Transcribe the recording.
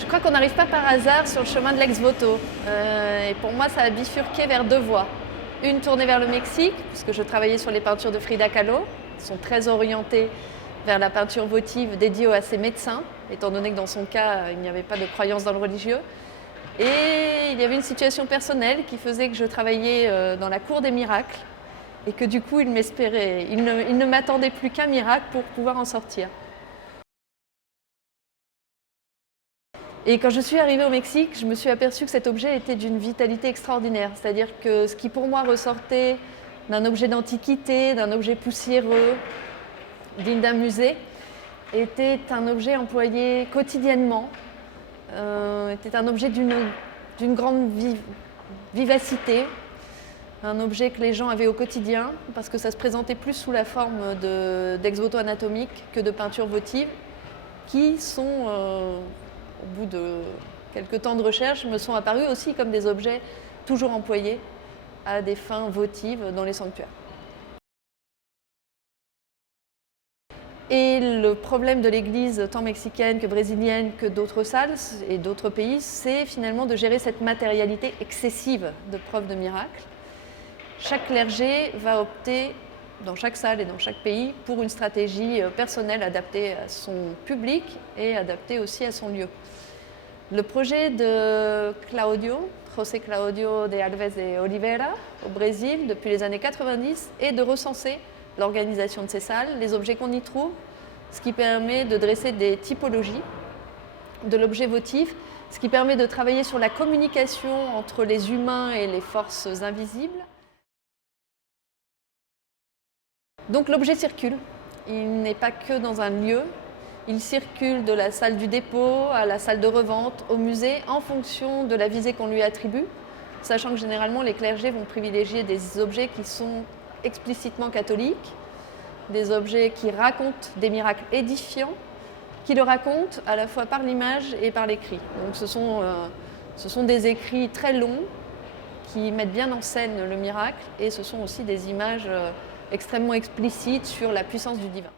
Je crois qu'on n'arrive pas par hasard sur le chemin de l'ex-voto. Et pour moi, ça a bifurqué vers deux voies. Une tournée vers le Mexique, puisque je travaillais sur les peintures de Frida Kahlo, qui sont très orientées vers la peinture votive dédiée à ses médecins, étant donné que dans son cas, il n'y avait pas de croyance dans le religieux. Et il y avait une situation personnelle qui faisait que je travaillais dans la cour des miracles et que du coup, il m'espérait. Il ne m'attendait plus qu'un miracle pour pouvoir en sortir. Et quand je suis arrivée au Mexique, je me suis aperçue que cet objet était d'une vitalité extraordinaire. C'est-à-dire que ce qui pour moi ressortait d'un objet d'antiquité, d'un objet poussiéreux, digne d'un musée, était un objet employé quotidiennement, était un objet d'une grande vivacité, un objet que les gens avaient au quotidien, parce que ça se présentait plus sous la forme d'ex-voto anatomiques que de peintures votives, qui sont, au bout de quelques temps de recherche, me sont apparus aussi comme des objets toujours employés à des fins votives dans les sanctuaires. Et le problème de l'Église, tant mexicaine que brésilienne que d'autres salles et d'autres pays, c'est finalement de gérer cette matérialité excessive de preuves de miracles. Chaque clergé va opter, dans chaque salle et dans chaque pays, pour une stratégie personnelle adaptée à son public et adaptée aussi à son lieu. Le projet de José Claudio de Alves de Oliveira, au Brésil, depuis les années 90, est de recenser l'organisation de ces salles, les objets qu'on y trouve, ce qui permet de dresser des typologies de l'objet votif, ce qui permet de travailler sur la communication entre les humains et les forces invisibles. Donc l'objet circule, il n'est pas que dans un lieu, il circule de la salle du dépôt à la salle de revente, au musée, en fonction de la visée qu'on lui attribue, sachant que généralement les clergés vont privilégier des objets qui sont explicitement catholiques, des objets qui racontent des miracles édifiants, qui le racontent à la fois par l'image et par l'écrit. Donc ce sont des écrits très longs qui mettent bien en scène le miracle et ce sont aussi des images extrêmement explicites sur la puissance du divin.